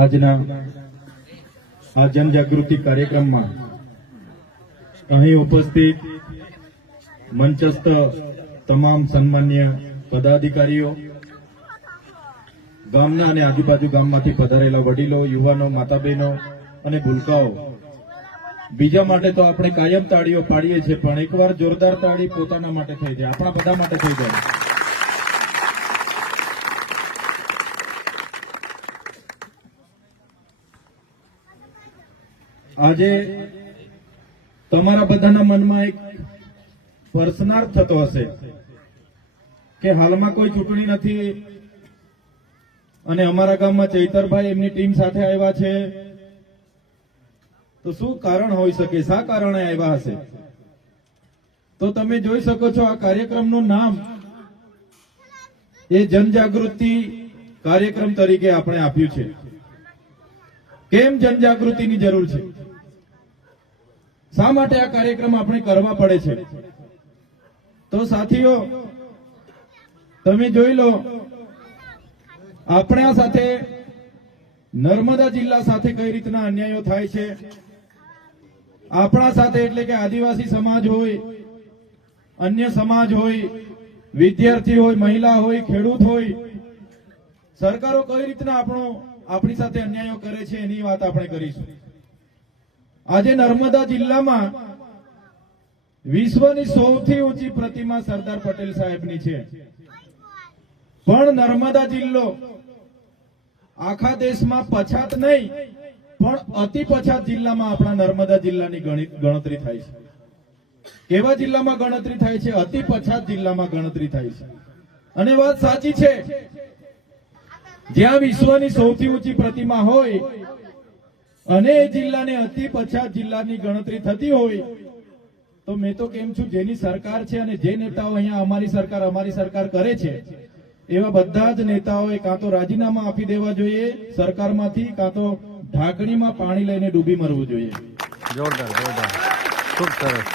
આજના આ જનજાગૃતિ કાર્યક્રમમાં અહીં ઉપસ્થિત મંચસ્થ તમામ સન્માન્ય પદાધિકારીઓ, ગામના અને આજુબાજુ ગામમાંથી પધારેલા વડીલો, યુવાનો, માતા બહેનો અને ભૂલકાઓ, બીજા માટે તો આપણે કાયમ તાળીઓ પાડીએ છીએ, પણ એકવાર જોરદાર તાળી પોતાના માટે થઈ જાય, આપણા બધા માટે થઈ જાય. આજે તમારા બધાના મનમાં એક પ્રશ્નાર્થ થતો હશે કે હાલમાં કોઈ ચૂંટણી નથી અને અમારા ગામમાં ચૈતરભાઈ એમની ટીમ સાથે આવ્યા છે, તો શું કારણ હોઈ શકે, શા કારણે આવ્યા હશે? તો તમે જોઈ શકો છો આ કાર્યક્રમનું નામ એ જનજાગૃતિ કાર્યક્રમ તરીકે આપણે આપ્યું છે. કેમ જનજાગૃતિની જરૂર છે? શા માટે આ કાર્યક્રમ આપણે કરવા પડે છે? તો સાથીઓ, તમે જોઈ લો, આપણા સાથે નર્મદા જિલ્લા સાથે કઈ રીતના અન્યાયો થાય છે. આપણા સાથે એટલે કે આદિવાસી સમાજ હોય, અન્ય સમાજ હોય, વિદ્યાર્થી હોય, મહિલા હોય, ખેડૂત હોય, સરકારો કઈ રીતના આપણી સાથે અન્યાયો કરે છે એની વાત આપણે કરીશું. આજે નર્મદા જિલ્લામાં વિશ્વની સૌથી ઊંચી પ્રતિમા સરદાર પટેલ સાહેબની છે, પણ નર્મદા જિલ્લો આખા દેશમાં પછાત નહીં પણ અતિ પછાત જિલ્લામાં આપણા નર્મદા જિલ્લાની ગણતરી થાય છે. કેવા જિલ્લામાં ગણતરી થાય છે? અતિ પછાત જિલ્લામાં ગણતરી થાય છે. અને વાત સાચી છે, જ્યાં વિશ્વની સૌથી ઊંચી પ્રતિમા હોય અને એ જિલ્લાને અતિ પછાત જિલ્લાની ગણતરી થતી હોય, તો મેં તો કેમ છું, જેની સરકાર છે અને જે નેતાઓ અહીંયા અમારી સરકાર કરે છે, એવા બધા જ નેતાઓએ કાં તો રાજીનામા આપી દેવા જોઈએ સરકારમાંથી, કાં તો ઢાંકણીમાં પાણી લઈને ડૂબી મરવું જોઈએ. ખૂબ સરસ.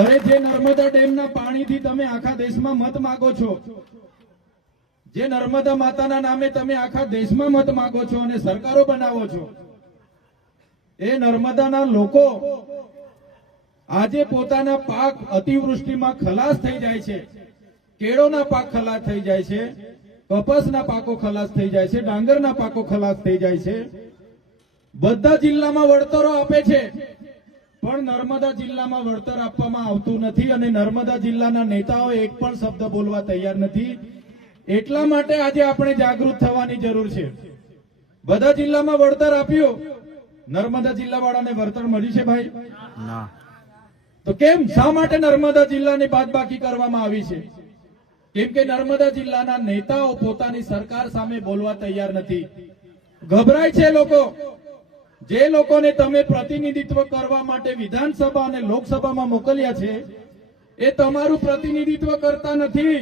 અરે, જે નર્મદા ડેમના પાણીથી તમે આખા દેશમાં મત માંગો છો, જે નર્મદા માતાના નામે તમે આખા દેશમાં મત માંગો છો અને સરકારો બનાવો છો, એ નર્મદાના લોકો આજે પોતાના પાક અતિવૃષ્ટિમાં ખલાસ થઈ જાય છે. કેળોના પાક ખલાસ થઈ જાય છે, કપાસના પાકો ખલાસ થઈ જાય છે, ડાંગરના પાકો ખલાસ થઈ જાય છે. બધા જિલ્લામાં વળતરો આપે છે, પણ નર્મદા જિલ્લામાં વળતર આપવામાં આવતું નથી અને નર્મદા જિલ્લાના નેતાઓ એક પણ શબ્દ બોલવા તૈયાર નથી. એટલા માટે આજે આપણે જાગૃત થવાની જરૂર છે. બધા જિલ્લામાં વળતર આપ્યું, નર્મદા જિલ્લાવાળાને વળતર મળ્યું છે ભાઈ? ના. તો કેમ, શા માટે નર્મદા જિલ્લાની બાદબાકી કરવામાં આવી છે? કેમ કે નર્મદા જિલ્લાના નેતાઓ પોતાની સરકાર સામે બોલવા તૈયાર નથી, ગભરાય છે લોકો. જે લોકોને તમે પ્રતિનિધિત્વ કરવા માટે વિધાનસભા અને લોકસભામાં મોકલ્યા છે, એ તમારું પ્રતિનિધિત્વ કરતા નથી.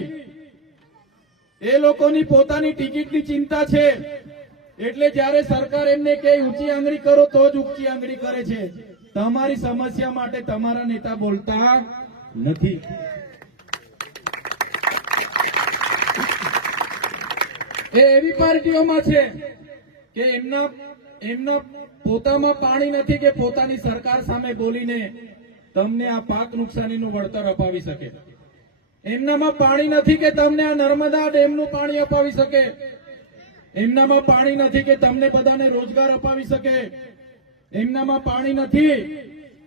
એ લોકોની પોતાની ટિકિટની ચિંતા છે, એટલે જ્યારે સરકાર એમને કે ઊંચી આંગળી કરો તો જ ઊંચી આંગળી કરે છે. તમારી સમસ્યા માટે તમારા નેતા બોલતા નથી. એ એવી પાર્ટીઓમાં છે કે એમના પોતામાં પાણી નથી કે પોતાની સરકાર સામે બોલીને તમને આ પાક નુકસાનીનું વળતર અપાવી શકે. એમનામાં પાણી નથી કે તમને આ નર્મદા ડેમનું પાણી અપાવી શકે. એમનામાં પાણી નથી કે તમને બધાને રોજગાર અપાવી શકે. એમનામાં પાણી નથી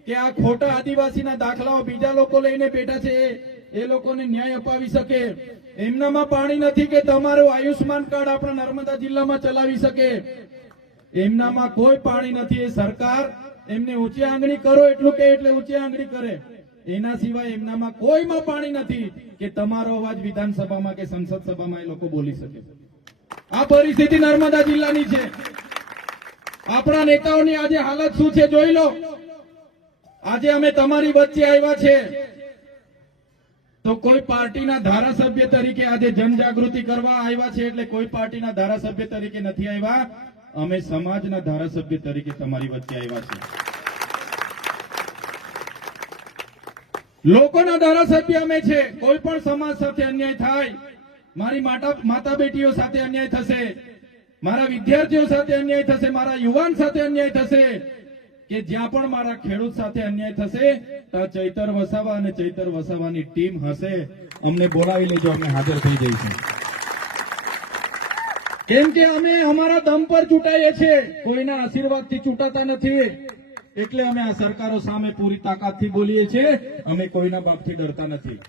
કે આ ખોટા આદિવાસીના દાખલાઓ બીજા લોકો લઈને બેઠા છે એ લોકોને ન્યાય અપાવી શકે. એમનામાં પાણી નથી કે તમારું આયુષ્માન કાર્ડ આપણા નર્મદા જિલ્લામાં ચલાવી શકે. એમનામાં કોઈ પાણી નથી. એ સરકાર એમને ઊંચી આંગળી કરો એટલું કે એટલે ઊંચી આંગળી કરે, એના સિવાય એમનામાં કોઈમાં પાણી નથી કે તમારો અવાજ વિધાનસભામાં કે સંસદ સભામાં એ લોકો બોલી શકે. આ પરિસ્થિતિ નર્મદા જિલ્લાની છે. આપણા નેતાઓની આજે હાલત શું છે જોઈ લો. આજે અમે તમારી વચ્ચે આવ્યા છે તો કોઈ પાર્ટીના ધારાસભ્ય તરીકે આજે જનજાગૃતિ કરવા આવ્યા છે, એટલે કોઈ પાર્ટીના ધારાસભ્ય તરીકે નથી આવ્યા. અમે સમાજના ધારાસભ્ય તરીકે તમારી વચ્ચે આવ્યા છે. લોકોના ધારાસભ્ય અમે છે. કોઈ પણ સમાજ સાથે અન્યાય થાય, મારી માતા બેટીઓ સાથે અન્યાય થશે, મારા વિદ્યાર્થીઓ સાથે અન્યાય થશે, મારા યુવાન સાથે અન્યાય થશે, કે જ્યાં પણ મારા ખેડૂત સાથે અન્યાય થશે ત્યાં ચૈતર વસાવા અને ચૈતર વસાવાની ટીમ હશે. અમને બોલાવી લેજો, અમે હાજર થઈ જઈશું. કેમ કે અમે અમારા દમ પર ચૂંટાઈએ છીએ, કોઈના આશીર્વાદથી ચૂંટાતા નથી. એટલે અમે આ સરકારો સામે પૂરી તાકાતથી બોલીએ છીએ. અમે કોઈના બાપથી ડરતા નથી.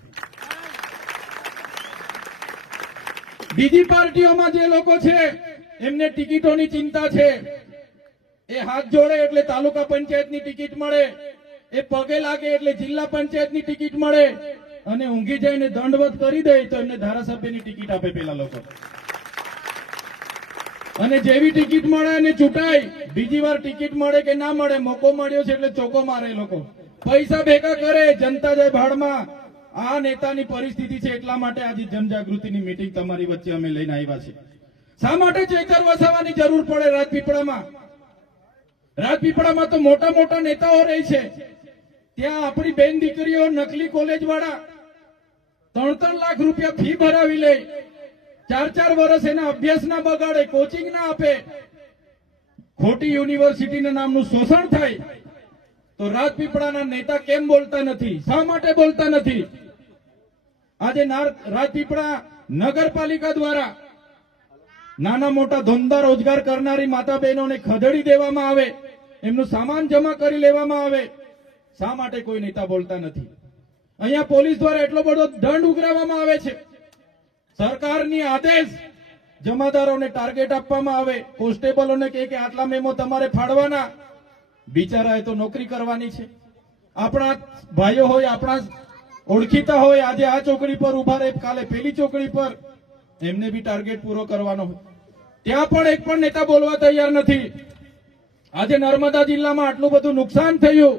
બીજી પાર્ટીઓમાં જે લોકો છે એમને ટિકિટોની ચિંતા છે. એ હાથ જોડે એટલે તાલુકા પંચાયતની ટિકિટ મળે, એ પગે લાગે એટલે જિલ્લા પંચાયતની ટિકિટ મળે, અને ઊંઘી જઈને દંડવત કરી દે તો એમને ધારાસભ્યની ટિકિટ આપે પેલા લોકો. અને જેવી ટિકિટ મળે અને ચૂંટાય, બીજી વાર ટિકિટ મળે કે ના મળે, મોકો મળ્યો છે એટલે ચોકો મારે. લોકો પૈસા ભેગા કરે, જનતા જાય ભાડમાં. આ નેતાની પરિસ્થિતિ છે. એટલા માટે આજે જનજાગૃતિની મીટિંગ તમારી વચ્ચે અમે લઈને આવ્યા છીએ. શા માટે ચૈતર વસાવાની જરૂર પડે રાજપીપળામાં? રાજપીપળામાં તો મોટા મોટા નેતાઓ રહે છે. ત્યાં આપણી બેન દીકરીઓ નકલી કોલેજ વાળા 3-3 લાખ રૂપિયા ફી ભરાવી લે, 4-4 વર્ષ એના અભ્યાસ ના બગાડે, કોચિંગ ના આપે, ખોટી યુનિવર્સિટીના નામનું શોષણ થાય. તો રાજપીપળાના નેતા કેમ બોલતા નથી? શા માટે બોલતા નથી? આજે રાજપીપળા નગરપાલિકા દ્વારા નાના મોટા ધંધા રોજગાર કરનારી માતા બહેનોને ખદેડી દેવામાં આવે, એમનું સામાન જમા કરી લેવામાં આવે. શા માટે કોઈ નેતા બોલતા નથી? અહીંયા પોલીસ દ્વારા એટલો બધો દંડ ઉઘરાવવામાં આવે છે. સરકારની આદેશ, જમાદારોને ટાર્ગેટ આપવામાં આવે, કોન્સ્ટેબલોને કહે કે આટલા મેમો તમારે ફાડવાના. બિચારાએ તો નોકરી કરવાની છે. આપણા ભાઈઓ હોય, આપણા ઓળખીતા હોય, આજે આ ચોકડી પર ઉભા રહે, કાલે પેલી ચોકડી પર, એમને બી ટાર્ગેટ પૂરો કરવાનો હોય. ત્યાં પણ એક પણ નેતા બોલવા તૈયાર નથી. આજે નર્મદા જિલ્લામાં આટલું બધું નુકસાન થયું,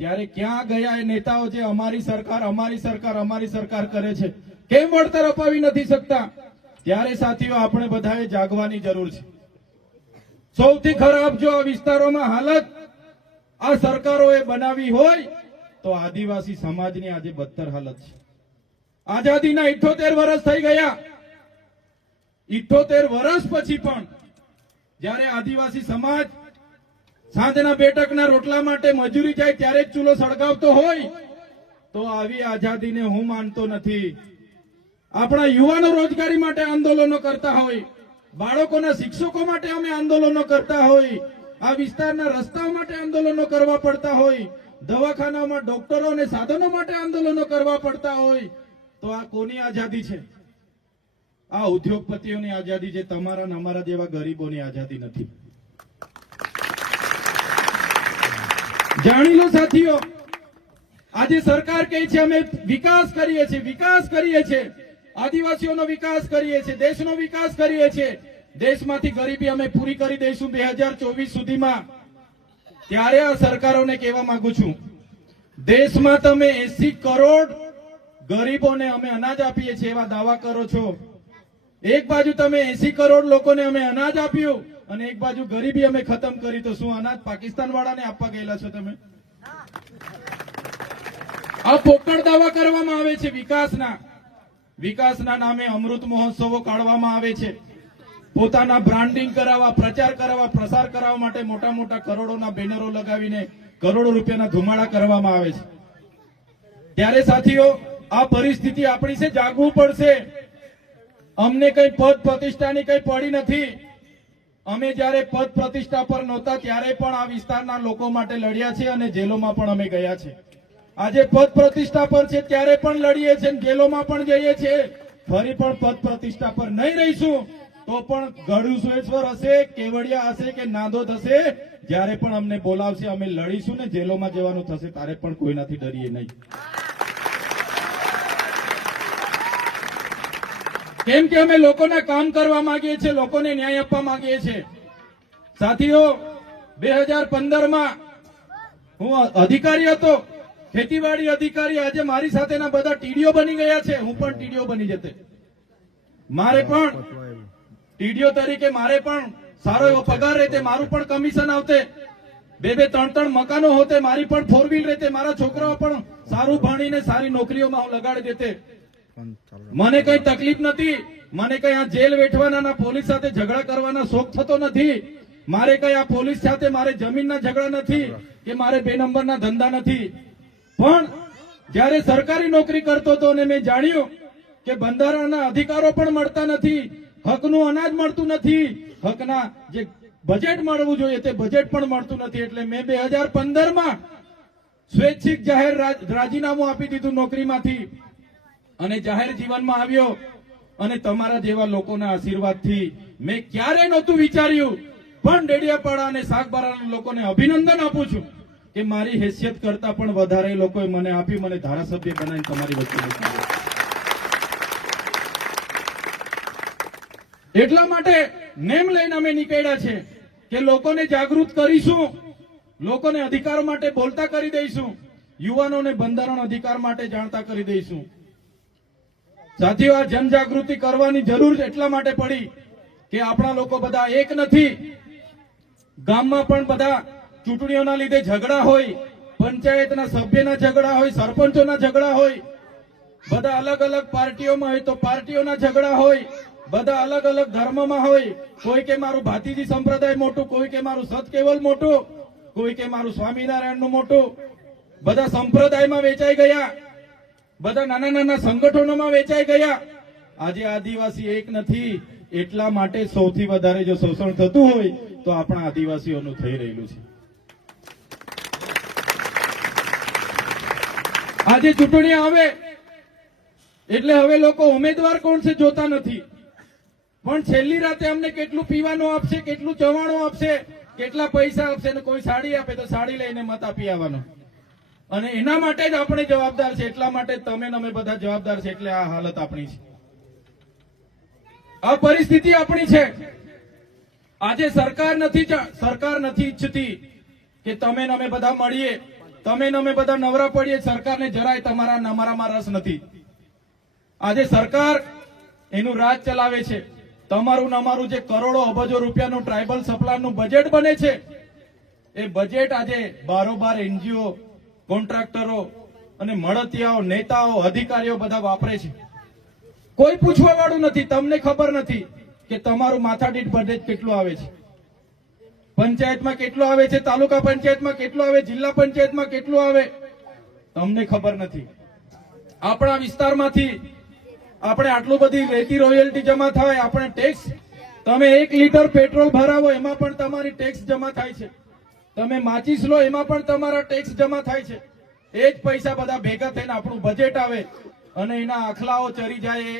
ત્યારે ક્યાં ગયા એ નેતાઓ જે અમારી સરકાર અમારી સરકાર અમારી સરકાર કરે છે? કેમ વળતર અપાવી નથી શકતા? ત્યારે સાથીઓ આપણે બધાએ જાગવાની જરૂર છે. સૌથી ખરાબ જો આ વિસ્તારોમાં હાલત આ સરકારોએ બનાવી હોય તો આદિવાસી સમાજની આજે બદતર હાલત છે. આઝાદીના 78 વર્ષ થઈ ગયા. 78 વર્ષ પછી પણ જ્યારે આદિવાસી સમાજ સાંજના 2 ટકના રોટલા માટે મજૂરી જાય ત્યારે જ ચૂલો સળગાવતો હોય, તો આવી આઝાદીને હું માનતો નથી. આપણા યુવાનો રોજગારી માટે આંદોલનો કરતા હોય, બાળકોના શિક્ષકો માટે અમે આંદોલનો કરતા હોય, આ વિસ્તારના રસ્તાઓ માટે આંદોલનો કરવા પડતા હોય, દવાખાનામાં ડોક્ટરો અને સાધનો માટે આંદોલનો કરવા પડતા હોય, તો આ કોની આઝાદી છે? આ ઉદ્યોગપતિઓની આઝાદી છે. તમારા અને અમારા જેવા ગરીબોની આઝાદી નથી. જાણી લો સાથીઓ, આજે સરકાર કહે છે અમે વિકાસ કરીએ છીએ, વિકાસ કરીએ છીએ, આદિવાસીઓનો વિકાસ કરીએ છીએ, દેશનો વિકાસ કરીએ છીએ, દેશમાંથી ગરીબી અમે પૂરી કરી દઈશું 2024 સુધીમાં. ત્યારે આ સરકારોને કહેવા માંગુ છું, દેશમાં તમે 80 કરોડ ગરીબોને અમે અનાજ આપીએ છીએ એવા દાવા કરો છો. એક બાજુ તમે 80 કરોડ લોકોને અમે અનાજ આપ્યું અને એક બાજુ ગરીબી અમે ખતમ કરી, તો શું અનાજ પાકિસ્તાન વાળાને આપવા ગયેલા છો તમે? આ પોકળ દાવા કરવામાં આવે છે વિકાસના નામે અમૃત મહોત્સવો કાઢવામાં આવે છે. પોતાના બ્રાન્ડિંગ કરાવવા, પ્રચાર કરાવવા, પ્રસાર કરાવવા માટે મોટા મોટા કરોડોના બેનરો લગાવીને કરોડો રૂપિયાના ધુમાડા કરવામાં આવે છે. ત્યારે સાથીઓ, આ પરિસ્થિતિ આપણી છે, જાગવું પડશે. અમને કઈ પદ પ્રતિષ્ઠાની કઈ પડી નથી. અમે જ્યારે પદ પ્રતિષ્ઠા પર નહોતા ત્યારે પણ આ વિસ્તારના લોકો માટે લડ્યા છે અને જેલોમાં પણ અમે ગયા છે. આજે પદ પ્રતિષ્ઠા પર છે ત્યારે પણ લડીએ છીએ, જેલોમાં પણ જઈએ છીએ. ફરી પણ પદ પ્રતિષ્ઠા પર નહીં રહીશું તો પણ ગળુસેશ્વર હશે, કેવડિયા હશે કે નાંદોદ હશે, જ્યારે પણ અમને બોલાવશે અમે લડીશું ને જેલોમાં જવાનું થશે ત્યારે પણ કોઈનાથી ડરીએ નહીં. કેમ કે અમે લોકોના કામ કરવા માંગીએ છીએ, લોકોને ન્યાય આપવા માંગીએ છીએ. સાથીઓ, 2015માં હું અધિકારી હતો, ખેતીવાડી અધિકારી. આજે મારી સાથેના બધા ટીડીઓ બની ગયા છે. હું પણ ટીડીઓ બની જતે. મારે પણ ટીડીઓ તરીકે મારે પણ સારો એવો પગાર રહેતે, મારું પણ કમિશન આવતે, 2-3 મકાનો હોતે, મારી પણ 4 વ્હીલ રહેતે, મારા છોકરાઓ પણ સારું ભણીને સારી નોકરીઓમાં હું લગાડી દેતે. મને કઈ તકલીફ નથી. મને કઈ આ જેલ વેઠવાના પોલીસ સાથે ઝઘડા કરવાના શોખ થતો નથી. મારે કઈ આ પોલીસ સાથે મારે જમીનના ઝઘડા નથી કે મારે 2 નંબરના ધંધા નથી. પણ જ્યારે સરકારી નોકરી કરતો હતો અને મેં જાણ્યું કે બંધારણના અધિકારો પણ મળતા નથી, હકનું અનાજ મળતું નથી, હકના જે બજેટ મળવું જોઈએ તે બજેટ પણ મળતું નથી, એટલે મેં 2015માં સ્વૈચ્છિક જાહેર રાજીનામું આપી દીધું નોકરીમાંથી અને જાહેર જીવનમાં આવ્યો. અને તમારા જેવા લોકોના આશીર્વાદથી મેં ક્યારે નહોતું વિચાર્યું, પણ ડેડિયાપાડા અને સાગબારાના લોકોને અભિનંદન આપું છું કે મારી હેસિયત કરતા પણ વધારે લોકોએ મને આપી, મને ધારાસભ્ય બનાવીને તમારી વચ્ચે મૂકી. એટલા માટે નેમ લઈને અમે નીકળ્યા છે કે લોકોને જાગૃત કરીશું, લોકોને અધિકાર માટે બોલતા કરી દઈશું, યુવાનોને બંધારણ અધિકાર માટે જાણતા કરી દઈશું. સાથીઓ, આ જનજાગૃતિ કરવાની જરૂર એટલા માટે પડી કે આપણા લોકો બધા એક નથી. ગામમાં પણ બધા ચૂંટણીઓના લીધે ઝઘડા હોય, પંચાયતના સભ્યના ઝઘડા હોય, સરપંચોના ઝઘડા હોય, બધા અલગ અલગ પાર્ટીઓમાં હોય તો પાર્ટીઓના ઝઘડા હોય, બધા અલગ અલગ ધર્મમાં હોય. કોઈ કે મારું ભાતીજી સંપ્રદાય મોટું, કોઈ કે મારું સત કેવલ મોટું, કોઈ કે મારું સ્વામિનારાયણનું મોટું. બધા સંપ્રદાયમાં વેચાઈ ગયા, બધા નાના નાના સંગઠનોમાં વેચાઈ ગયા. આજે આદિવાસી એક નથી. એટલા માટે સૌથી વધારે જો શોષણ થતું હોય તો આપણા આદિવાસીઓનું થઈ રહેલું છે. આજે ચૂંટણી આવે એટલે હવે લોકો ઉમેદવાર કોણ છે જોતા નથી, પણ છેલ્લી રાતે અમને કેટલું પીવાનું આપશે, કેટલું ચવાણું આપશે, કેટલા પૈસા આપશે, અને કોઈ સાડી આપે તો સાડી લઈને મત આપી આવવાનો. અને એના માટે જ આપણે જવાબદાર છે. એટલા માટે તમે અમે બધા જવાબદાર છે. એટલે આ હાલત આપણી છે, આ પરિસ્થિતિ આપણી છે. આજે સરકાર નથી ઈચ્છતી કે તમે અમે બધા મળીએ, તમે અમે બધા નવરા પડીએ. સરકારને જરાય તમારા અમારામાં રસ નથી. આજે સરકાર એનું રાજ ચલાવે છે. તમારું ને અમારું જે કરોડો અબજો રૂપિયાનું ટ્રાઇબલ સપ્લાયનું બજેટ બને છે, એ બજેટ આજે બારોબાર એનજીઓ, કોન્ટ્રાક્ટરો અને મળતિયાઓ, નેતાઓ, અધિકારીઓ બધા વાપરે છે. કોઈ પૂછવા વાળું નથી. તમને ખબર નથી કે તમારું માથાદીઠ બજેટ કેટલું આવે છે, પંચાયતમાં કેટલું આવે છે, તાલુકા પંચાયતમાં કેટલું આવે, જિલ્લા પંચાયતમાં કેટલું આવે, તમને ખબર નથી. આપણા વિસ્તારમાંથી આપણે આટલું બધી રેતી રોયલ્ટી જમા થાય, આપણે ટેક્સ, તમે 1 લીટર પેટ્રોલ ભરાવો એમાં પણ તમારી ટેક્સ જમા થાય છે, તમે માચીસ લો એમાં પણ તમારા ટેક્સ જમા થાય છે. એ જ પૈસા બધા ભેગા થઈને આપણું બજેટ આવે અને એના આખલાઓ ચરી જાય.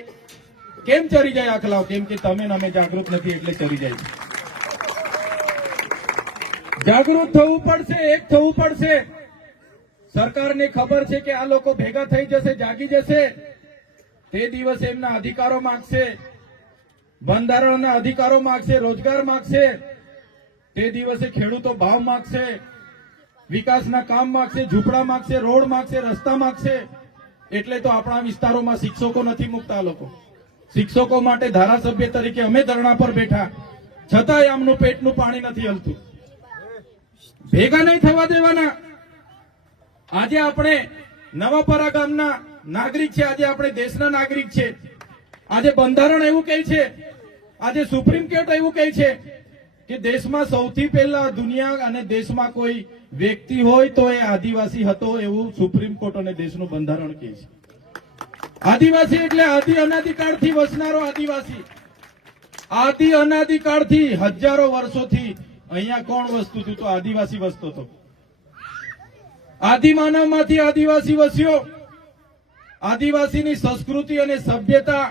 કેમ ચરી જાય આખલાઓ? કેમ કે તમે અમે જાગૃત નથી એટલે ચરી જાય. જાગૃત થવું પડશે, એક થવું પડશે. સરકારને ખબર છે કે આ લોકો ભેગા થઈ જશે, જાગી જશે, તે દિવસે એમના અધિકારો માંગશે, બંધારણના અધિકારો માંગશે, રોજગાર માંગશે. તે દિવસે ખેડૂતો ભાવ માંગશે, વિકાસના કામ માંગશે, ઝૂંપડા માંગશે, રોડ માંગશે, રસ્તા માંગશે. એટલે તો આપણા વિસ્તારોમાં શિક્ષકો નથી મુકતા. લોકો શિક્ષકો માટે ધારાસભ્ય તરીકે અમે ધરણા પર બેઠા, છતાંય આમનું પેટનું પાણી નથી હલતું. ભેગા નહીં થવા દેવાના. આજે આપણે નવાપરા ગામના નાગરિક છે, આજે આપણે દેશના નાગરિક છે. આજે બંધારણ એવું કહે છે, આજે સુપ્રીમ કોર્ટ એવું કહે છે કે દેશમાં સૌથી પહેલા દુનિયા અને દેશમાં કોઈ વ્યક્તિ હોય તો એ આદિવાસી હતો, એવું સુપ્રીમ કોર્ટ અને દેશનું બંધારણ કહે છે. આદિવાસી એટલે આદિ અનાદિકાળથી વસનારો આદિવાસી. આદિ અનાદિકાળથી હજારો વર્ષોથી અહીંયા કોણ વસતું હતું? તો આદિવાસી વસતો હતો. આદિમાનવમાંથી આદિવાસી વસ્યો. આદિવાસીની સંસ્કૃતિ અને સભ્યતા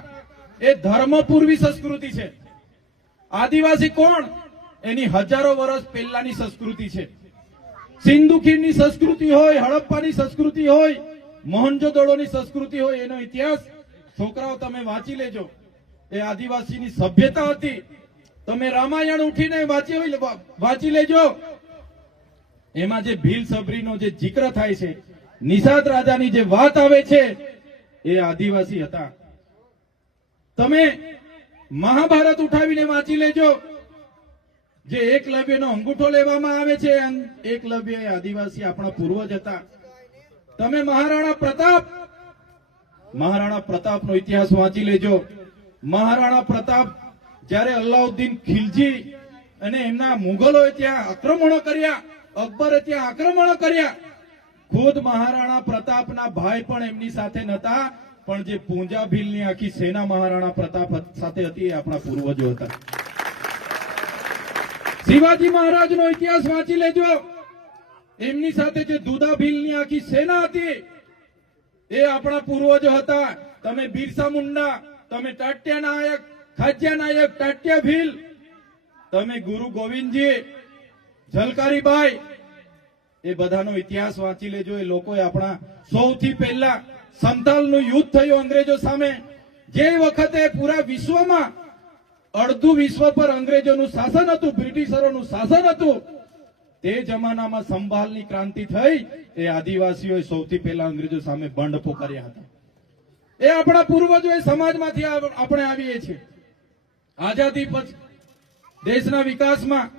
એ ધર્મપૂર્વી સંસ્કૃતિ છે. આદિવાસી કોણ? એની હજારો વર્ષ પહેલાની સંસ્કૃતિ છે. સિંધુ ખીણની સંસ્કૃતિ હોય, હડપ્પાની સંસ્કૃતિ હોય, મોહનજોદડોની સંસ્કૃતિ હોય, એનો ઇતિહાસ છોકરાઓ તમે વાંચી લેજો. એ આદિવાસીની સભ્યતા હતી. તમે રામાયણ ઉઠીને વાંચી લેજો. એમાં જે ભીલ સબરીનો જે જિક્ર થાય છે, નિષાદ રાજાની જે વાત આવે છે, એ આદિવાસી હતા. તમે મહાભારત ઉઠાવીને વાંચી લેજો. જે એકલવ્યનો અંગૂઠો લેવામાં આવે છે, એકલવ્ય એ આદિવાસી આપણા પૂર્વજ હતા. તમે મહારાણા પ્રતાપનો ઇતિહાસ વાંચી લેજો. મહારાણા પ્રતાપ જ્યારે અલાઉદ્દીન ખિલજી અને એમના મુગલોએ ત્યાં આક્રમણો કર્યા, અકબરે ત્યાં આક્રમણો કર્યા, ખુદ મહારાણા પ્રતાપના ભાઈ પણ એમની સાથે નતા, પણ જે પૂંજા ભીલની આખી સેના મહારાણા પ્રતાપ સાથે હતી એ આપણા પૂર્વજો હતા. શિવાજી મહારાજનો ઇતિહાસ વાંચી લેજો. એમની સાથે જે દુધા ભીલની આખી સેના હતી એ આપણા પૂર્વજો હતા. તમે બિરસા મુંડા, તમે ટાટ્યા નાયક, ખાજ્યા નાયક, ટાટ્યા ભીલ, તમે ગુરુ ગોવિંદજી, ઝલકારીબાઈ, એ બધાનો ઇતિહાસ વાંચી લેજો. એ લોકોએ આપણા સૌથી પહેલા સંતાલનું યુદ્ધ થયું અંગ્રેજો સામે. જે વખતે પૂરા વિશ્વમાં અડધું વિશ્વ પર અંગ્રેજોનું શાસન હતું, બ્રિટિશરોનું શાસન હતું, તે જમાનામાં સંભાલની ક્રાંતિ થઈ. એ આદિવાસીઓએ સૌથી પહેલા અંગ્રેજો સામે બંડ પોકાર્યા હતા. એ આપણા પૂર્વજો, એ સમાજમાંથી આપણે આવીએ છીએ. આઝાદી પછી દેશના વિકાસમાં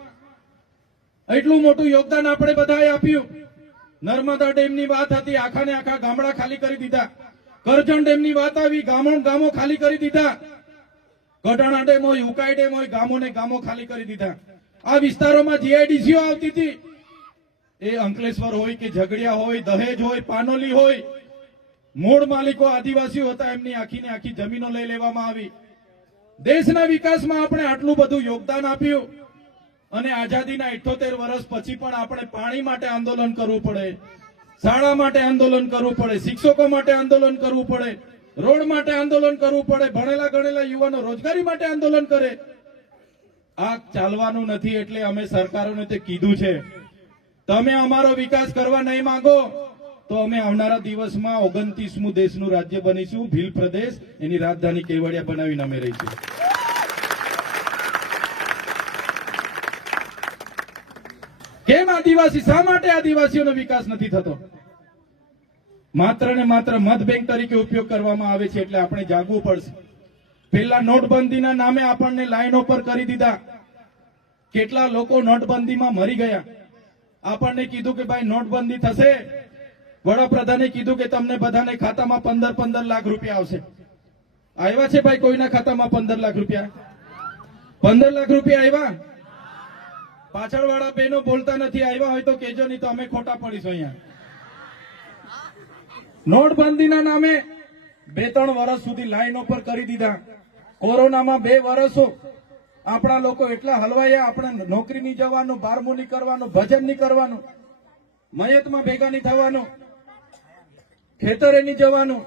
એટલું મોટું યોગદાન આપણે બધાએ આપ્યું. નર્મદા ડેમની વાત હતી, આખા ને આખા ગામડા ખાલી કરી દીધા. કરજણ ડેમની વાત આવી, ગામો ખાલી કરી દીધા. ગઢાણા ડેમ હોય, ઉકાઈ ડેમ હોય, ગામો ખાલી કરી દીધા. આ વિસ્તારોમાં જીઆઈડીસીઓ આવતી હતી. એ અંકલેશ્વર હોય કે ઝઘડિયા હોય, દહેજ હોય, પાનોલી હોય, મૂળ માલિકો આદિવાસીઓ હતા. એમની આખીને આખી જમીનો લઈ લેવામાં આવી. દેશના વિકાસમાં આપણે આટલું બધું યોગદાન આપ્યું અને આઝાદીના 78 વર્ષ પછી પણ આપણે પાણી માટે આંદોલન કરવું પડે, શાળા માટે આંદોલન કરવું પડે, શિક્ષકો માટે આંદોલન કરવું પડે, રોડ માટે આંદોલન કરવું પડે, ભણેલા ગણેલા યુવાનો રોજગારી માટે આંદોલન કરે. આ ચાલવાનું નથી. એટલે અમે સરકારોને તે કીધું છે, તમે અમારો વિકાસ કરવા નહીં માંગો તો અમે આવનારા દિવસમાં 29મું દેશનું રાજ્ય બનીશું. ભીલ પ્રદેશ, એની રાજધાની કેવડિયા બનાવીને અમે રહીશું. કેમ આદિવાસી, શા માટે આદિવાસીઓનો વિકાસ નથી થતો? માત્ર ને માત્ર મત બેંક તરીકે ઉપયોગ કરવામાં આવે છે. એટલે આપણે જાગવું પડશે. પહેલા નોટબંધીના નામે આપણને લાઈનો પર કરી દીધા. કેટલા લોકો નોટબંધીમાં મરી ગયા. આપણને કીધું કે ભાઈ નોટબંધી થશે, વડાપ્રધાને કીધું કે તમને બધાને ખાતામાં 15 લાખ રૂપિયા આવશે. આવ્યા છે ભાઈ કોઈના ખાતામાં 15 લાખ રૂપિયા? 15 લાખ રૂપિયા આવ્યા? પાછળ વાળા બહેનો બોલતા નથી. આવ્યા હોય તો કેજો, નહીં તો અમે ખોટા પડીશું અહીંયા. નોટબંધીના નામે 2-3 વર્ષ સુધી લાઈનો પર કરી દીધા. કોરોનામાં 2 વર્ષો આપણા લોકો એટલા હલવાયા, આપણે નોકરી નહીં જવાનું, 12મું નહીં કરવાનું, ભજન નહીં કરવાનું, મયતમાં ભેગા નહીં થવાનું, ખેતરે નહીં જવાનું,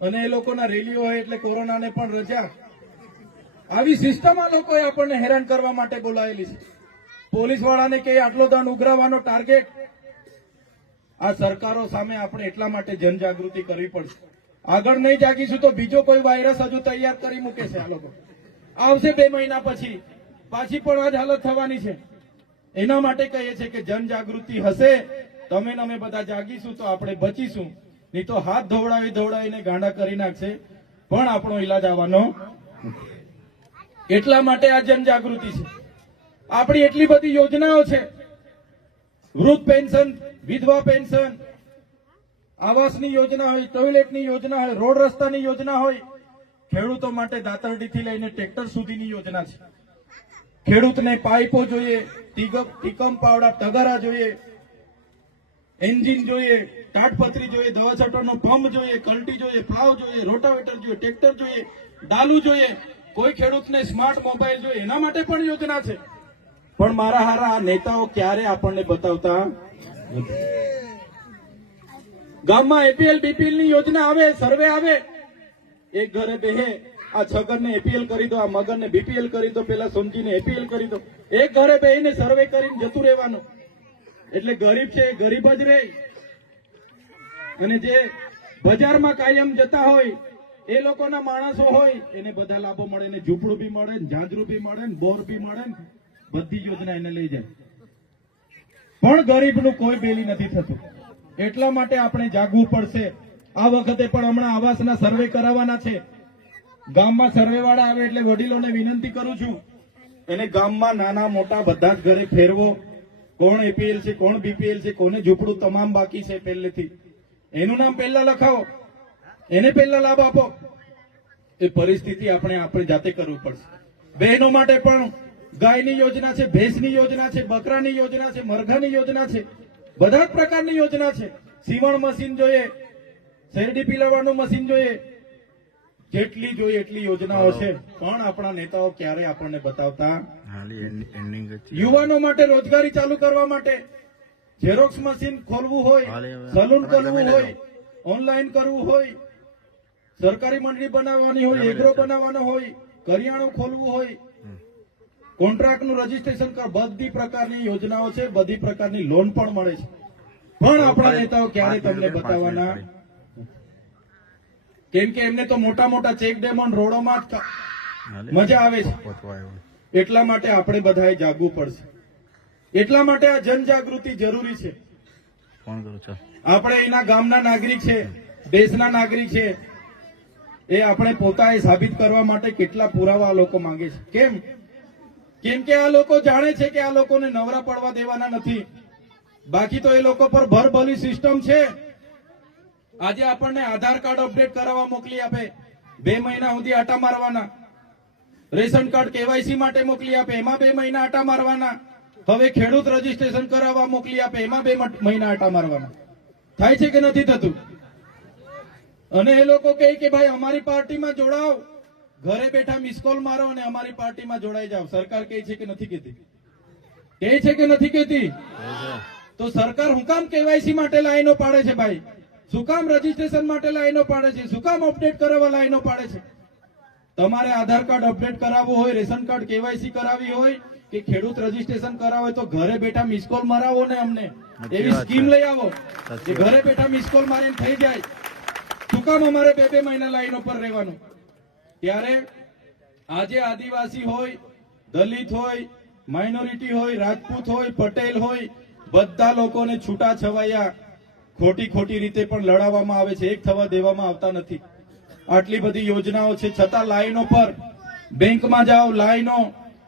અને એ લોકોના રેલીઓ હોય એટલે કોરોનાને પણ રજા. આવી સિસ્ટમ આ લોકોએ આપણને હેરાન કરવા માટે બોલાયેલી છે. પોલીસ વાળાને કે આટલો દંડ ઉઘરાવવાનો ટાર્ગેટ. આ સરકારો સામે આપણે એટલા માટે જનજાગૃતિ કરવી પડશે. આગળ નહીં જાગીશું તો બીજો કોઈ વાયરસ હજુ તૈયાર કરી મૂકે છે. આ લોકો આવશે 2 મહિના પછી, પાછી પણ આ જ હાલત થવાની છે. એના માટે કહીએ છીએ કે જનજાગૃતિ હશે, તમે ને અમે બધા જાગીશું તો આપણે બચીશું. નહીં તો હાથ ધોવડાવીને ગાંડા કરી નાખશે, પણ આપણો ઈલાજ આવવાનો. એટલા માટે આ જનજાગૃતિ છે. આપણી એટલી બધી યોજનાઓ છે. વૃદ્ધ પેન્શન, વિધવા પેન્શન, આવાસની યોજના હોય, ટોયલેટની યોજના હોય, રોડ રસ્તાની યોજના હોય, ખેડૂતો માટે દાતરડીથી લઈને ટ્રેક્ટર સુધીની યોજના છે. ખેડૂતને પાઇપો જોઈએ, ટીકમ પાવડા, તગારા જોઈએ, એન્જિન જોઈએ, તાડપત્રી જોઈએ, દવા છાંટવાનો પંપ જોઈએ, કલ્ટી જોઈએ, પ્લાવ જોઈએ, રોટાવેટર જોઈએ, ટ્રેક્ટર જોઈએ, ડાલુ જોઈએ. કોઈ ખેડૂતને સ્માર્ટ મોબાઈલ જોઈએ, એના માટે પણ યોજના છે. પણ મારા હારા આ નેતાઓ ક્યારે આપણને બતાવતા નથી. ગામમાં એપીએલ બીપીએલ ની યોજના આવે, સર્વે આવે, એક ઘરે બેહે, આ છગનને એપીએલ કરી દો, આ મગનને બીપીએલ કરી દો, પેલા સોમજીને એપીએલ કરી દો. એક ઘરે બેહીને સર્વે કરીને જતું રહેવાનું. એટલે ગરીબ છે એ ગરીબ જ રહે, અને જે બજારમાં કાયમ જતા હોય એ લોકોના માણસો હોય એને બધા લાભો મળે, ને ઝૂંપડું બી મળે, ઝાંઝરું બી મળે, બોર બી મળે, બધી યોજના એને લઈ જાય. પણ ગરીબનું કોઈ બેલી નથી થતું. એટલા માટે આપણે જાગવું પડશે. આ વખતે પણ હમણાં આવાસના સર્વે કરાવવાના છે. ગામમાં સર્વે વાળા આવે એટલે વડીલોને વિનંતી કરું છું, એને ગામમાં નાના મોટા બધા જ ઘરે ફેરવો. કોણ એપીએલ છે, કોણ બીપીએલ છે, કોને ઝૂંપડું તમામ બાકી છે પહેલેથી, એનું નામ પહેલા લખાવો, એને પહેલા લાભ આપો. એ પરિસ્થિતિ આપણે જાતે કરવું પડશે. બહેનો માટે પણ ગાયની યોજના છે, ભેંસની યોજના છે, બકરાની યોજના છે, મરઘાની યોજના છે, બધા જ પ્રકારની યોજના છે. સીવણ મશીન જોઈએ, શેરડી પીલાવાનું મશીન જોઈએ, જેટલી જોઈએ એટલી યોજનાઓ છે, પણ આપણા નેતાઓ ક્યારે આપણને બતાવતા. યુવાનો માટે રોજગારી ચાલુ કરવા માટે ઝેરોક્સ મશીન ખોલવું હોય, સલૂન ખોલવું હોય, ઓનલાઈન કરવું હોય, સરકારી મંડળી બનાવવાની હોય, એગ્રો બનાવવાનો હોય, કરિયાણું ખોલવું હોય, કોન્ટ્રાક્ટનું રજીસ્ટ્રેશન કર, બધી પ્રકારની યોજનાઓ છે, બધી પ્રકારની લોન પણ મળે છે, પણ આપણા નેતાઓ ક્યારે તમને બતાવવાના? કેમ કે એમને તો મોટા મોટા ચેક ડેમો રોડોમાં જ મજા આવે છે. એટલા માટે આપણે બધાએ જાગવું પડશે. એટલા માટે આ જનજાગૃતિ જરૂરી છે. આપણે એના ગામના નાગરિક છે, દેશના નાગરિક છે, એ આપણે પોતાએ સાબિત કરવા માટે કેટલા પુરાવા આ લોકો માંગે છે. કેમ કે આ લોકો જાણે છે કે આ લોકોને નવરા પડવા દેવાના નથી. બાકી તો એ લોકો પર ભરભલી સિસ્ટમ છે. આજે આપણને આધાર કાર્ડ અપડેટ કરાવવા મોકલી આપે, 2 મહિના સુધી આટા મારવાના. રેશન કાર્ડ કેવાયસી માટે મોકલી આપે, એમાં 2 મહિના આટા મારવાના. હવે ખેડૂત રજીસ્ટ્રેશન કરાવવા મોકલી આપે, એમાં 2 મહિના આટા મારવાના. થાય છે કે નથી થતું? અને એ લોકો કહે કે ભાઈ અમારી પાર્ટીમાં જોડાઓ, ઘરે બેઠા મિસ કોલ મારો અને અમારી પાર્ટીમાં જોડાઈ જાઓ. સરકાર કહે છે કે નથી કહેતી? કહે છે કે નથી કહેતી? તો સરકાર શું કામ કેવાયસી માટે લાઈનો પાડે છે ભાઈ? શું કામ રજીસ્ટ્રેશન માટે લાઈનો પાડે છે? શું કામ અપડેટ કરાવવા લાઈનો પાડે છે? તમારે આધાર કાર્ડ અપડેટ કરાવવું હોય, રેશન કાર્ડ કેવાયસી કરાવી હોય કે ખેડૂત રજીસ્ટ્રેશન કરાવે તો ઘરે બેઠા મિસ કોલ મરાવો ને અમને એવી સ્કીમ લઈ આવો કે ઘરે બેઠા મિસ કોલ મારીને થઈ જાય. શું કામ અમારે 2 મહિના લાઈનો પર રહેવાનું? ત્યારે આજે આદિવાસી હોય, દલિત હોય, માઇનોરિટી હોય, રાજપૂત હોય, પટેલ હોય, બધા લોકોને છૂટા છવાયા ખોટી રીતે પણ લડાવવામાં આવે છે, એક થવા દેવામાં આવતા નથી. આટલી બધી યોજનાઓ છે છતાં લાઈનો પર, બેંકમાં જાઓ લાઈનો,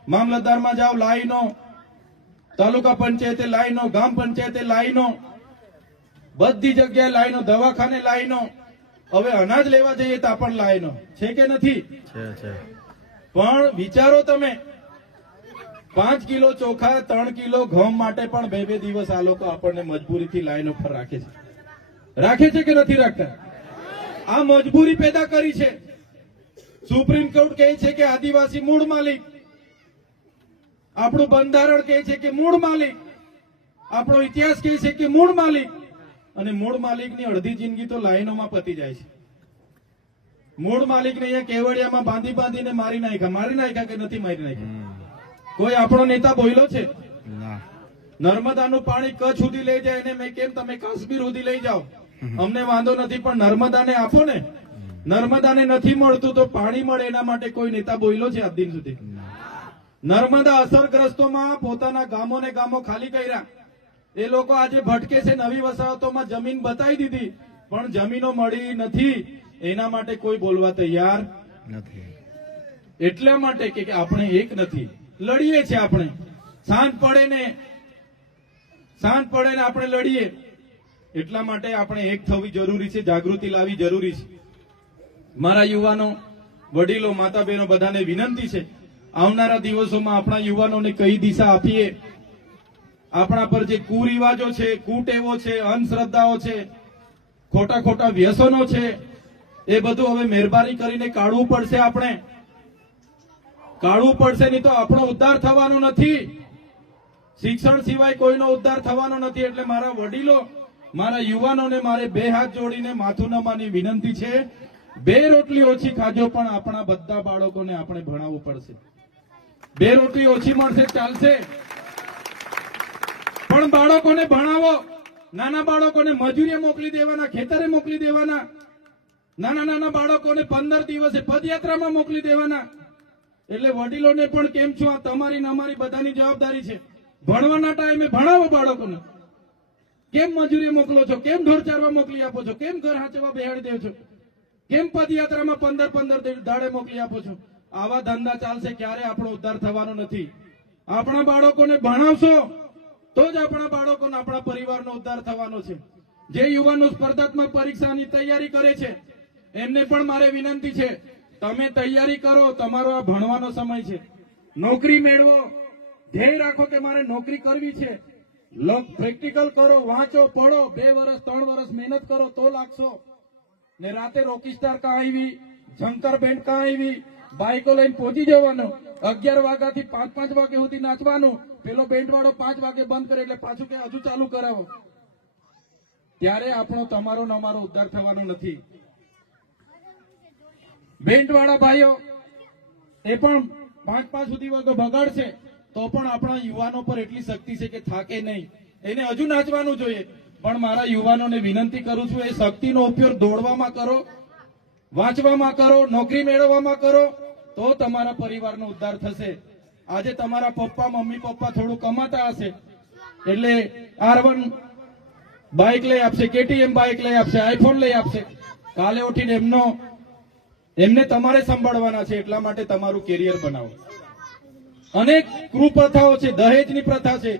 મામલતદારમાં જાઓ લાઈનો, તાલુકા પંચાયતે લાઈનો, ગામ પંચાયતે લાઈનો, બધી જગ્યાએ લાઈનો, દવાખાને લાઈનો. હવે અનાજ લેવા જઈએ તો પણ લાઈનો છે કે નથી? પણ વિચારો તમે, 5 કિલો ચોખા, 3 કિલો ઘઉં માટે પણ 2 દિવસ આ લોકો આપણને મજબૂરીથી લાઈનો પર રાખે છે. રાખે છે કે નથી રાખતા? આ મજબૂરી પેદા કરી છે. સુપ્રીમ કોર્ટ કહે છે કે આદિવાસી મૂળ માલિક, આપણું બંધારણ કહે છે કે મૂળ માલિક, આપણો ઇતિહાસ કહે છે કે મૂળ માલિક, અને મૂળ માલિકની અડધી જિંદગી તો લાઈનોમાં પતી જાય છે. મૂળ માલિકને અહીંયા કેવડિયામાં બાંધીને મારી નાખ્યા કે નથી મારી નાખ્યા? કોઈ આપણો નેતા બોલ્યો છે? નર્મદાનું પાણી કચ્છ સુધી લઈ જાય ને મેં કેમ તમે કાશ્મીર સુધી લઈ જાઓ, અમને વાંધો નથી, પણ નર્મદાને આપો ને. નર્મદાને નથી મળતું તો પાણી મળે એના માટે કોઈ નેતા બોલ્યો છે આજ દિન સુધી? નર્મદા અસરગ્રસ્તોમાં પોતાના ગામો ખાલી કર્યા. એ લોકો આજે ભટકે છે, નવી વસાહતોમાં જમીન બતાવી દીધી, પણ જમીનો મળી નથી. એના માટે કોઈ બોલવા તૈયાર નથી. એટલા માટે કે આપણે એક નથી, લડીએ છીએ. આપણે સાંજ પડે ને આપણે લડીએ. એટલા માટે આપણે એક થવી જરૂરી છે, જાગૃતિ લાવવી જરૂરી છે. મારા યુવાનો, વડીલો, માતા બહેનો બધાને વિનંતી છે, આવનારા દિવસોમાં આપણા યુવાનોને કઈ દિશા આપીએ. આપણા પર જે કુરિવાજો છે, કુટેવો છે, અંધશ્રદ્ધાઓ છે, ખોટા વ્યસનો છે, એ બધું હવે મહેરબાની કરીને કાઢવું પડશે. આપણે કાઢવું પડશે, નહીં તો આપણો ઉદ્ધાર થવાનો નથી. શિક્ષણ સિવાય કોઈનો ઉદ્ધાર થવાનો નથી. એટલે મારા વડીલો, મારા યુવાનોને મારે 2 હાથ જોડીને માથું નમવાની વિનંતી છે. 2 રોટલી ઓછી ખાજો, પણ આપણા બધા બાળકોને આપણે ભણાવવું પડશે. 2 રોટલી ઓછી મળશે ચાલશે, પણ બાળકોને ભણાવો. નાના બાળકોને મજૂરીએ મોકલી દેવાના, ખેતરે મોકલી દેવાના. નાના બાળકોને 15 દિવસે પદયાત્રામાં મોકલી દેવાના. એટલે વડીલોને પણ કેમ છો, આ તમારી ને અમારી બધાની જવાબદારી છે. ભણવાના ટાઈમે ભણાવો બાળકોને. કેમ મજૂરી મોકલો છો? કેમ ઢોર ચારવા મોકલી આપો છો? કેમ ઘર હાચવા બેહાડી દેવ છો? કેમ પદયાત્રામાં 15 દાડે મોકલી આપો છો? આવા ધંધા ચાલશે, ક્યારે આપણો ઉદ્ધાર થવાનો નથી. આપણા બાળકોને ભણાવશો તો જ આપણા બાળકોને, આપણા પરિવારનો ઉદ્ધાર થવાનો છે. જે યુવાનો સ્પર્ધાત્મક પરીક્ષાની તૈયારી કરે છે એમને પણ મારે વિનંતી છે, તમે તૈયારી કરો, તમારો આ ભણવાનો સમય છે, નોકરી મેળવો, ધ્યેય રાખો કે મારે નોકરી કરવી છે, પ્રેક્ટિકલ કરો, વાંચો, પડો, 2 વર્ષ 3 વર્ષ મહેનત કરો તો લાગશો. ને રાતે રોકીસ્ટાર કાં આવી, શંકર બેન્ડ કાં આવી, બાઈકો લઈને પહોંચી જવાનું, 11 વાગ્યાથી 5 વાગ્યા સુધી નાચવાનું, પેલો બેન્ડ વાળો 5 વાગે બંધ કરે એટલે પાછું કે હજુ ચાલુ કરાવો. ત્યારે આપણો તમારો ને અમારો ઉદ્ધાર થવાનો નથી. બેન્ડ વાળા ભાઈઓ એ પણ 5 સુધી વાગ્યો બગાડશે તો પણ આપણા યુવાનો પર એટલી શક્તિ છે કે થાકે નહીં, એને હજુ નાચવાનું જોઈએ. પણ મારા યુવાનોને વિનંતી કરું છું, એ શક્તિનો ઉપયોગ દોડવામાં કરો, વાંચવામાં કરો, નોકરી મેળવવામાં કરો, તો તમારા પરિવારનો ઉદ્ધાર થશે. આજે તમારા પપ્પા મમ્મી પપ્પા થોડું કમાતા હશે એટલે R1 બાઇક લઈ આપશે, KTM બાઇક લઈ આપશે, આઈફોન લઈ આપશે. કાલે ઉઠીને એમને તમારે સંભાળવાના છે. એટલા માટે તમારું કેરિયર બનાવો. અનેક કુપ્રથાઓ છે, દહેજની પ્રથા છે,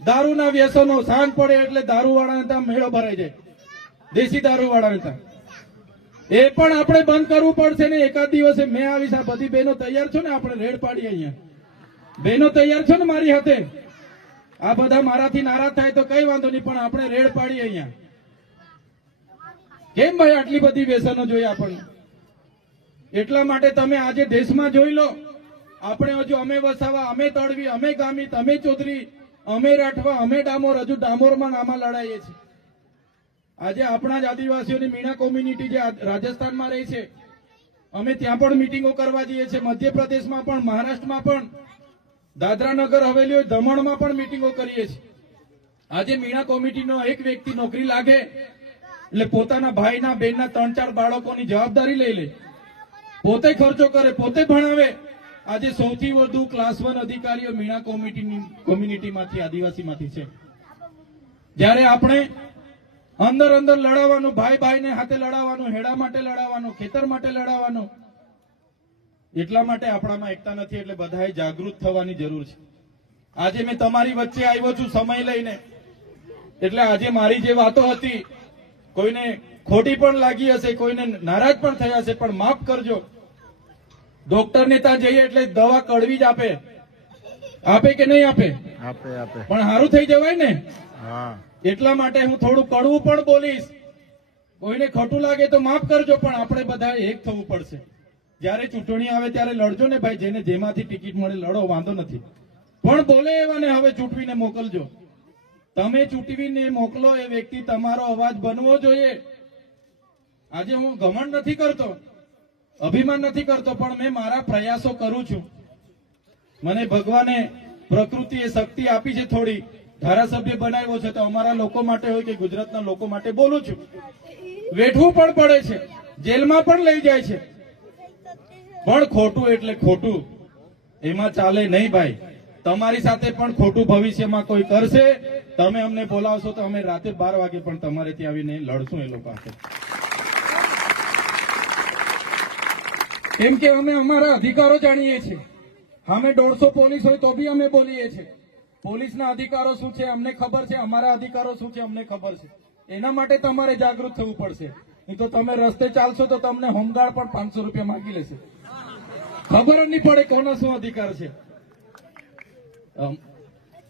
દારૂના વ્યસનો, સાંજ પડે એટલે દારૂવાળાને ત્યાં મેળો ભરાઈ જાય, દેશી દારૂવાળાને ત્યાં. એ પણ આપણે બંધ કરવું પડશે ને. એકાદ દિવસે મેં આવીશ. આ બધી બહેનો તૈયાર છો ને? આપણે રેડ પાડીએ અહીંયા. બહેનો તૈયાર છો ને મારી હાથે? આ બધા મારાથી નારાજ થાય તો કઈ વાંધો નહીં, પણ આપણે રેડ પાડીએ અહીંયા. કેમ ભાઈ આટલી બધી વ્યસનો જોઈએ આપણને? એટલા માટે તમે આજે દેશમાં જોઈ લો, આપણે હજુ અમે વસાવા, અમે તળવી, અમે ગામિત, અમે ચૌધરી, અમે રાઠવા, અમે ડામોર, હજુ ડામોરમાં નામાં લડાઈએ છીએ. આજે આપણા જ આદિવાસીઓની મીણા કોમ્યુનિટી જે રાજસ્થાનમાં રહી છે, અમે ત્યાં પણ મિટિંગો કરવા જઈએ છીએ, મધ્યપ્રદેશમાં પણ, મહારાષ્ટ્રમાં પણ, દાદરા નગર હવેલી હોય, દમણમાં પણ મિટિંગો કરીએ છીએ. આજે મીણા કોમિટીનો એક વ્યક્તિ નોકરી લાગે એટલે પોતાના ભાઈના બહેનના 3-4 બાળકોની જવાબદારી લઈ લે, પોતે ખર્ચો કરે, પોતે ભણાવે. આજે સૌથી વધુ ક્લાસ 1 અધિકારીઓ મીણા કોમ્યુનિટીમાંથી, આદિવાસીમાંથી છે. જ્યારે આપણે અંદર લડાવવાનું, ભાઈને હાથે લડાવવાનું, હેડા માટે લડાવવાનું, ખેતર માટે લડાવવાનું. એટલા માટે આપણામાં એકતા નથી. એટલે બધાએ જાગૃત થવાની જરૂર છે. આજે મેં તમારી વચ્ચે આવ્યો છું સમય લઈને, એટલે આજે મારી જે વાતો હતી કોઈને ખોટી પણ લાગી હશે, કોઈને નારાજ પણ થયા હશે, પણ માફ કરજો. ડોક્ટરને ત્યાં જઈએ એટલે દવા કડવી જ આપે કે નહીં આપે? પણ સારું થઈ જવાય ને. એટલા માટે હું થોડું કડવું પણ બોલીશ. કોઈને ખોટું લાગે તો માફ કરજો, પણ આપણે બધા એક થવું પડશે. જયારે ચૂંટણી આવે ત્યારે લડજો ને ભાઈ, જેને જેમાંથી ટિકિટ મળે લડો, વાંધો નથી. પણ બોલે એવાને હવે ચૂંટવીને મોકલજો. તમે ચૂંટવીને મોકલો એ વ્યક્તિ તમારો અવાજ બનવો જોઈએ. આજે હું ઘમંડ નથી કરતો, અભિમાન નથી કરતો, પણ મેં મારા પ્રયાસો કરું છું. મને ભગવાને પ્રકૃતિએ શક્તિ આપી છે થોડી, ધારાસભ્ય બનાવ્યો છે તો અમારા લોકો માટે હોય કે ગુજરાતના લોકો માટે બોલું છું. વેઠવું પણ પડે છે, જેલમાં પણ લઈ જાય છે, પણ ખોટું એટલે ખોટું, એમાં ચાલે નહીં ભાઈ. તમારી સાથે પણ ખોટું ભવિષ્યમાં કોઈ કરશે, તમે અમને બોલાવશો તો અમે રાતે 12 વાગે પણ તમારે ત્યાં આવીને લડશું એ લોકો સાથે. કેમ કે અમે અમારા અધિકારો જાણીએ છીએ. અમે 150 પોલીસ હોય તો બી અમે બોલીએ છીએ. પોલીસના અધિકારો શું છે અમને ખબર છે, અમારા અધિકારો શું છે અમને ખબર છે. એના માટે તમારે જાગૃત થવું પડશે. નહીં તો તમે રસ્તે ચાલશો તો તમને હોમગાર્ડ પણ 500 રૂપિયા માંગી લેશે. ખબર જ નહીં પડે કોના શું અધિકાર છે.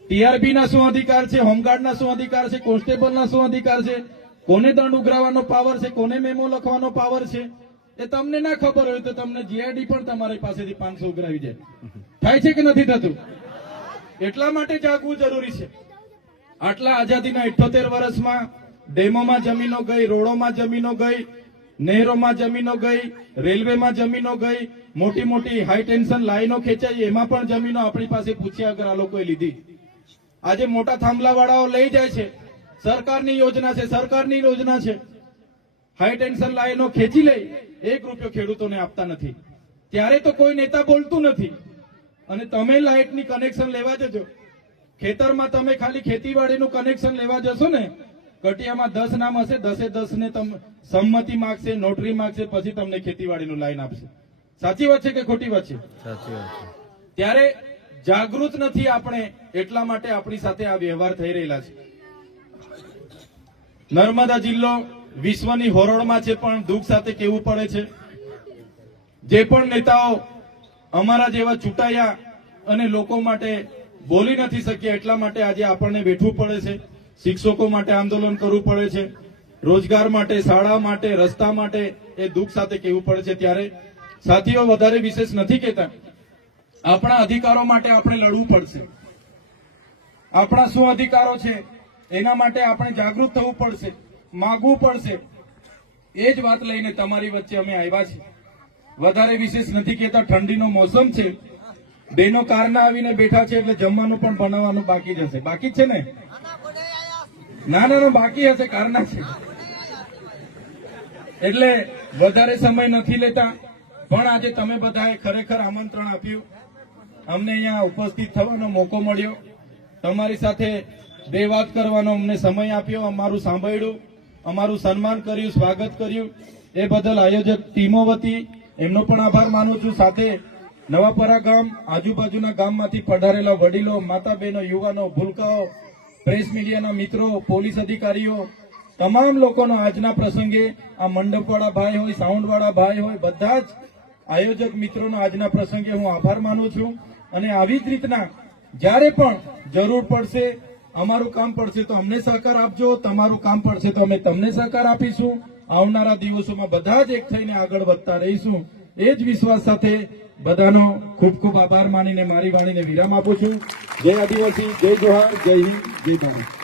TRP ના શું અધિકાર છે, હોમગાર્ડ ના શું અધિકાર છે, કોન્સ્ટેબલ ના શું અધિકાર છે, કોને દંડ ઉઘરાવવાનો પાવર છે, કોને મેમો લખવાનો પાવર છે, એ તમને ના ખબર હોય તો તમને GID પણ તમારી પાસેથી 500 ઉઘરાવી જાય. થાય છે કે નથી થતું? એટલા માટે જાગવું જરૂરી છે. આટલા આઝાદીના 78 વર્ષમાં ડેમોમાં જમીનો ગઈ, રોડોમાં જમીનો ગઈ, નહેરોમાં જમીનો ગઈ, રેલવેમાં જમીનો ગઈ, મોટી મોટી હાઈ ટેન્શન લાઈનો ખેંચાઈ, એમાં પણ જમીનો આપણી પાસે પૂછ્યા વગર આ લોકોએ લીધી. આજે મોટા થાંભલાવાળાઓ લઈ જાય છે, સરકારની યોજના છે, સરકારની યોજના છે, હાઈ ટેન્શન લાઈનો ખેંચી લઈ, 1 રૂપિયો ખેડૂતોને આપતા નથી. ત્યારે તો કોઈ નેતા બોલતું નથી. અને તમે લાઇટની કનેક્શન લેવા જજો, ખેતરમાં તમે ખાલી ખેતીવાડીનું કનેક્શન લેવા જશો ને, કટિયામાં 10 નામ હશે, 10 ને તમે સંમતિ માંગશે, નોટરી માંગશે, પછી તમને ખેતીવાડીનું લાઈન આપશે. સાચી વાત છે કે ખોટી વાત છે? સાચી વાત છે. ત્યારે જાગૃત નથી આપણે, એટલા માટે આપણી સાથે આ વ્યવહાર થઈ રહેલા છે. નર્મદા જિલ્લો વિશ્વની હરોળમાં છે, પણ દુઃખ સાથે કહેવું પડે છે જે પણ નેતાઓ અમારા જેવા ચૂંટાયા અને લોકો માટે બોલી નથી શક્યા એટલા માટે આજે આપણને બેઠવું પડે છે, શિક્ષકો માટે આંદોલન કરવું પડે છે, રોજગાર માટે, શાળા માટે, રસ્તા માટે એ દુઃખ સાથે કહેવું પડે છે. ત્યારે સાથીઓ વધારે વિશેષ નથી કહેતા, આપણા અધિકારો માટે આપણે લડવું પડશે. આપણા શું અધિકારો છે એના માટે આપણે જાગૃત થવું પડશે, માગવું પડશે. એ જ વાત લઈને તમારી વચ્ચે અમે આવ્યા છીએ. વધારે વિશેષ નથી કહેતા. ઠંડીનો મોસમ છે, બેનો કારના આવીને બેઠા છે એટલે જમવાનું પણ બનાવવાનું બાકી જ હશે. બાકી જ છે ને? ના ના ના, બાકી હશે, કારના છે. એટલે વધારે સમય નથી લેતા, પણ આજે તમે બધાએ ખરેખર આમંત્રણ આપ્યું, અમને અહીંયા ઉપસ્થિત થવાનો મોકો મળ્યો, તમારી સાથે બે વાત કરવાનો અમને સમય આપ્યો, અમારું સાંભળ્યું, અમારું સન્માન કર્યું, સ્વાગત કર્યું. એ બદલ આયોજક ટીમો વતી એમનો પણ આભાર માનું છું. સાથે નવાપરા ગામ, આજુબાજુના ગામમાંથી પધારેલા વડીલો, માતા બહેનો, યુવાનો, ભૂલકાઓ, પ્રેસ મીડિયાના મિત્રો, પોલીસ અધિકારીઓ, તમામ લોકોનો આજના પ્રસંગે, આ મંડપવાળા ભાઈ હોય, સાઉન્ડવાળા ભાઈ હોય, બધા જ આયોજક મિત્રોનો આજના પ્રસંગે હું આભાર માનું છું. અને આવી જ રીતના જ્યારે પણ જરૂર પડશે, અમારું કામ પડશે તો અમને સહકાર આપજો, તમારું કામ પડશે તો અમે તમને સહકાર આપીશું. આવનારા દિવસોમાં બધા જ એક થઈને આગળ વધતા રહીશું. એ જ વિશ્વાસ સાથે બધાનો ખૂબ ખૂબ આભાર માનીને મારી વાણીને વિરામ આપું છું. જય આદિવાસી, જય જોહાર, જય હિન્દ, જય ભારત.